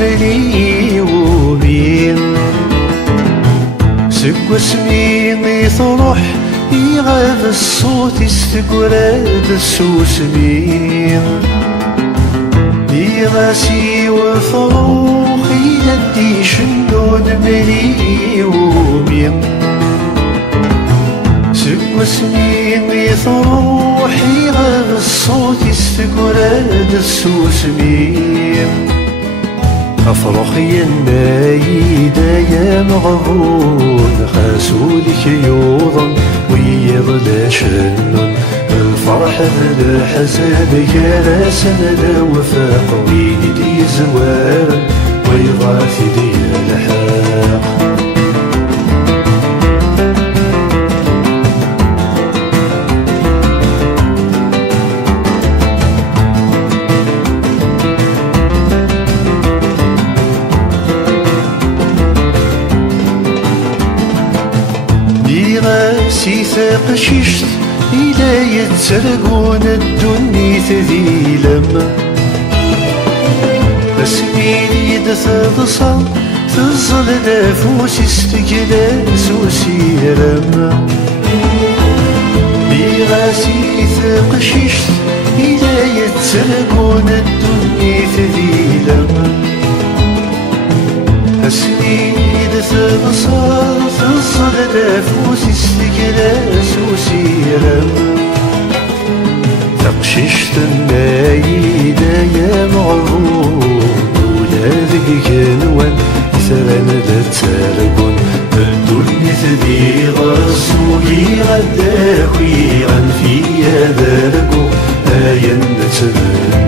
مليومين سق اسمي تروح يغاب الصوت يستقراد السوسمين يغاسي وفروخي يدي شنون مليومين سق اسمي تروح يغاب الصوت يستقراد السوسمين أفرخ ينايدا يا مغبون خاسولك يوضن ويضل شنون الفرح بالحزن يا راسن الوفاق وين دي زوار ويغاثي دي الحاق سي ثاقشيشت إلا يتسرقون الدنيا ذي لما اسمي تضصل تظل نافوس استقلاس وسيرما بغاسي ثاقشيشت إلا يتسرقون الدنيا ذي لما اسمي تضصل تظل نافوس استقلاس وسيرم تقششت النايدة يا معروض ولا ذيك نوان ثران لا تسارقون الدنيا ذي غرسوكي غداوي عن فيا ذارقو آيا نتبن